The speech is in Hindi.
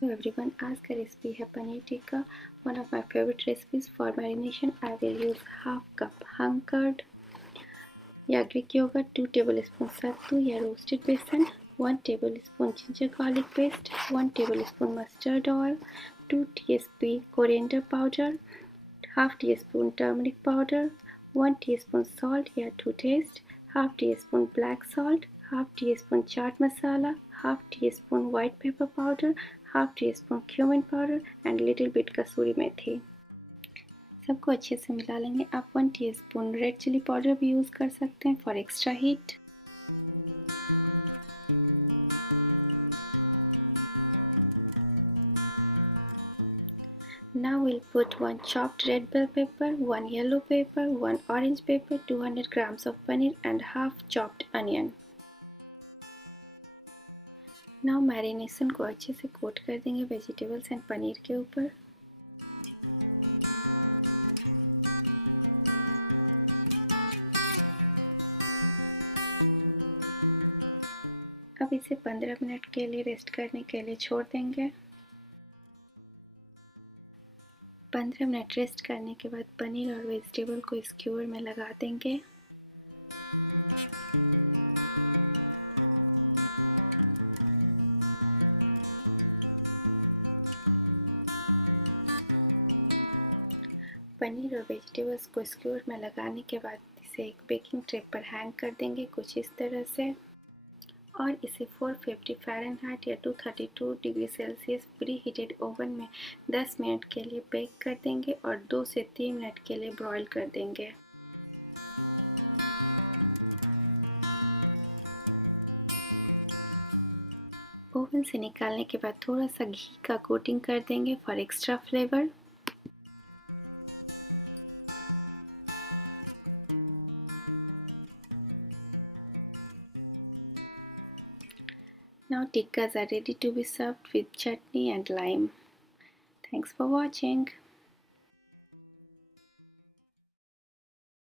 Hello everyone, आज का रेसिपी है paneer tikka. One of my favorite recipes. For marination I will use half cup hung curd या Greek yogurt, 2 tablespoons sattu या roasted besan, 1 tablespoon ginger garlic paste, 1 tablespoon mustard oil, 2 teaspoon coriander powder, half teaspoon turmeric powder, 1 teaspoon salt या to taste, half teaspoon black salt, half teaspoon chaat masala, half teaspoon white pepper powder, half teaspoon cumin powder and little bit kasuri methi. सबको अच्छे से मिला लेंगे. आप 1 टीस्पून रेड चिली पाउडर भी यूज़ कर सकते हैं for extra heat. Now we'll put 1 chopped red bell pepper, 1 yellow pepper, 1 orange pepper, 200 grams of paneer and half chopped onion. Now marination को अच्छे से कोट कर देंगे वेजिटेबल्स एंड पनीर के ऊपर. अब इसे 15 मिनट के लिए रेस्ट करने के लिए छोड़ देंगे. 15 मिनट रेस्ट करने के बाद पनीर और वेजिटेबल को स्क्यूअर में लगा देंगे. पनीर और वेजिटेबल्स को स्क्यूअर में लगाने के बाद इसे एक बेकिंग ट्रे पर हैंग कर देंगे कुछ इस तरह से और इसे 450 फ़ारेनहाइट या 232 degree Celsius pre heated oven में 10 मिनट के लिए बेक कर देंगे और 2 से 3 मिनट के लिए ब्रॉयल कर देंगे. ओवन से निकालने के बाद थोड़ा सा घी का कोटिंग कर देंगे for extra flavour. Now tikkas are ready to be served with chutney and lime. Thanks for watching.